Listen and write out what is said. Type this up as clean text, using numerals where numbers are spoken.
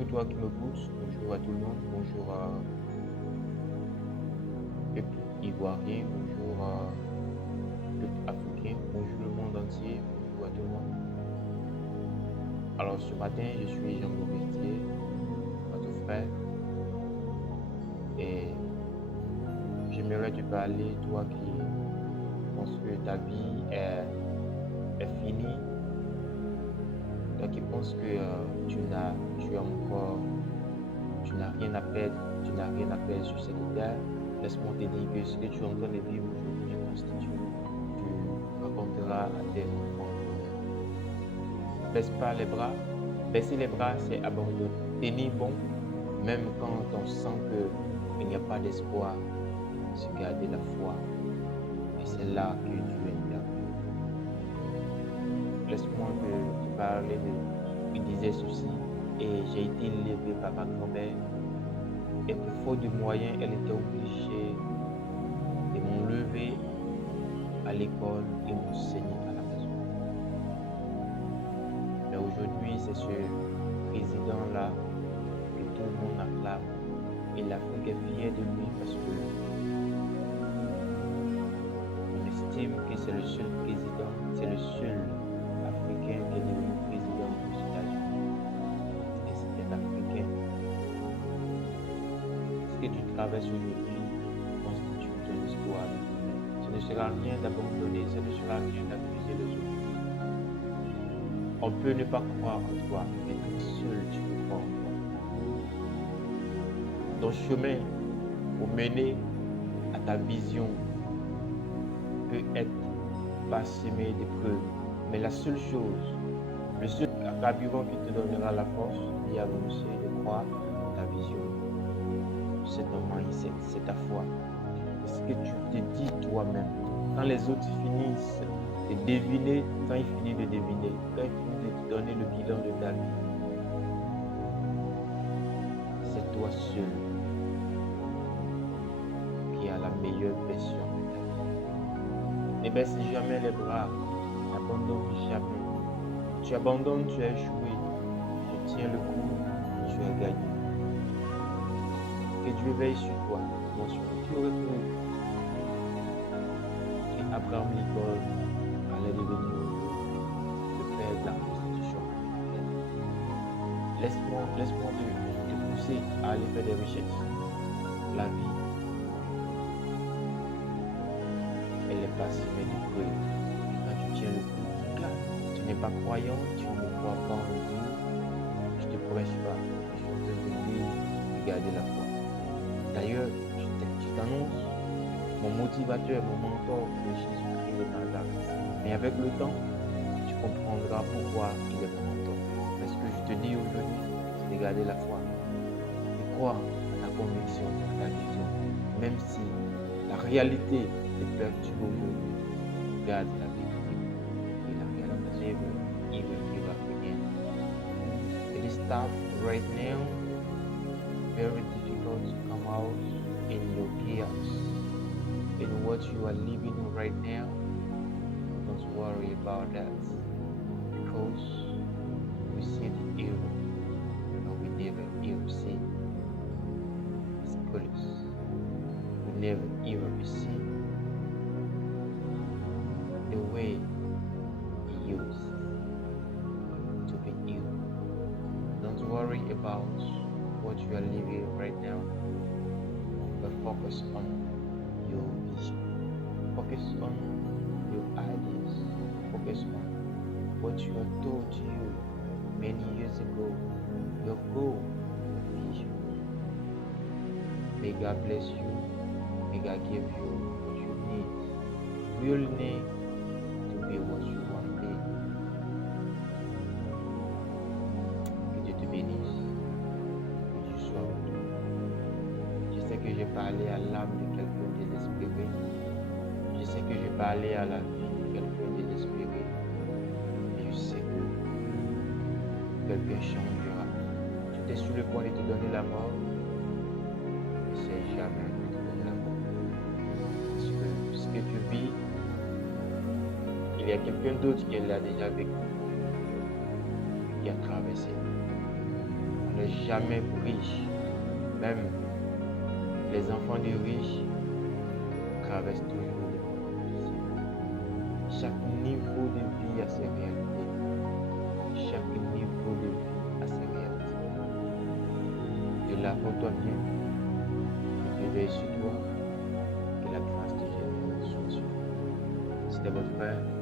Bonjour toi qui m'écoutes, bonjour à tout le monde, bonjour à peuple ivoirien, bonjour à peuple africain, bonjour le monde entier, bonjour à tout le monde. Alors ce matin, je suis Jean Gomestier, votre frère, et j'aimerais te parler, toi qui penses que ta vie est finie, toi qui penses que tu n'as rien à perdre, tu n'as rien à perdre sur cette terre. Laisse-moi te dire que ce que tu es en train de vivre aujourd'hui constitue, tu raconteras à tes enfants. Baisse pas les bras. Baisser les bras, c'est abandonner. Tenir bon, même quand on sent qu'il n'y a pas d'espoir, c'est garder la foi. Et c'est là que Dieu intervient. Laisse-moi te parler il disait ceci, et j'ai été élevé par ma grand-mère, et pour faute de moyens, elle était obligée de m'enlever à l'école et m'enseigner à la maison. Mais aujourd'hui, c'est ce président-là que tout le monde acclame, et l'Afrique est fière de lui parce que on estime que c'est le seul président, c'est le seul Africain qui est devenu président des États-Unis. Et c'est un Africain. Ce que tu traverses aujourd'hui constitue ton histoire. Ce ne sera rien d'abandonner, ce ne sera rien d'accuser les autres. On peut ne pas croire en toi, mais toi seul tu peux croire en toi. Ton chemin pour mener à ta vision peut être parsemé d'épreuves, mais la seule chose, le seul carburant qui te donnera la force d'y avancer, de croire en ta vision, c'est ton mindset, c'est ta foi. C'est ce que tu te dis toi-même. Quand les autres finissent de deviner, quand ils finissent de deviner, quand ils finissent de te donner le bilan de ta vie, c'est toi seul qui as la meilleure version de ta vie. Ne baisse jamais les bras, n'abandonne jamais. Tu abandonnes, tu as échoué. Tu tiens le coup, tu as gagné. Que Dieu veille sur toi. Attention, tu aurais cru que Abraham Lincoln allait devenir le père de la Constitution américaine. Laisse-moi te pousser à aller faire des richesses. La vie, elle est parsemée d'épreuves. Quand tu tiens le coup, là, tu n'es pas croyant, tu ne crois pas en Dieu, je ne te prêche pas. Je suis en train de te dire de garder la foi. D'ailleurs, je t'annonce, mon motivateur, mon mentor, c'est Jésus-Christ de Nazareth. Mais avec le temps, tu comprendras pourquoi il est mon mentor. Mais ce que je te dis aujourd'hui, c'est de garder la foi. De croire à ta conviction, à ta vision. Même si la réalité te perturbe aujourd'hui, garde la vérité. Et la réalité will give up again. It is tough right now, very difficult to come out in your chaos. In what you are living right now, don't worry about that, because we see the evil, but we never ever see his colors. We never ever see the way he used to be evil. Don't worry about what you are living right now, but focus on your vision. Focus on your ideas. Focus on what you are told to you many years ago. Your goal, your vision. May God bless you. May God give you what you need. You will need to be what you want to be. Que Dieu te bénisse. Que Dieu soit avec toi. Je sais que j'ai parlé à l'âme de quelqu'un désespéré. Je sais que j'ai parlé à la vie de quelqu'un désespéré. Et je sais que quelqu'un changera. Tu étais sur le point de te donner la mort. Ne sais jamais de te donner la mort. Parce que ce que tu vis, il y a quelqu'un d'autre qui l'a déjà vécu, qui a traversé. n'est jamais riche. Même les enfants des riches traversent toujours des moments difficiles. Chaque niveau de vie a ses réalités. Chaque niveau de vie a ses réalités. De là, porte-toi bien. Réveille sur toi. Que la grâce de Jésus soit sur toi. C'était votre frère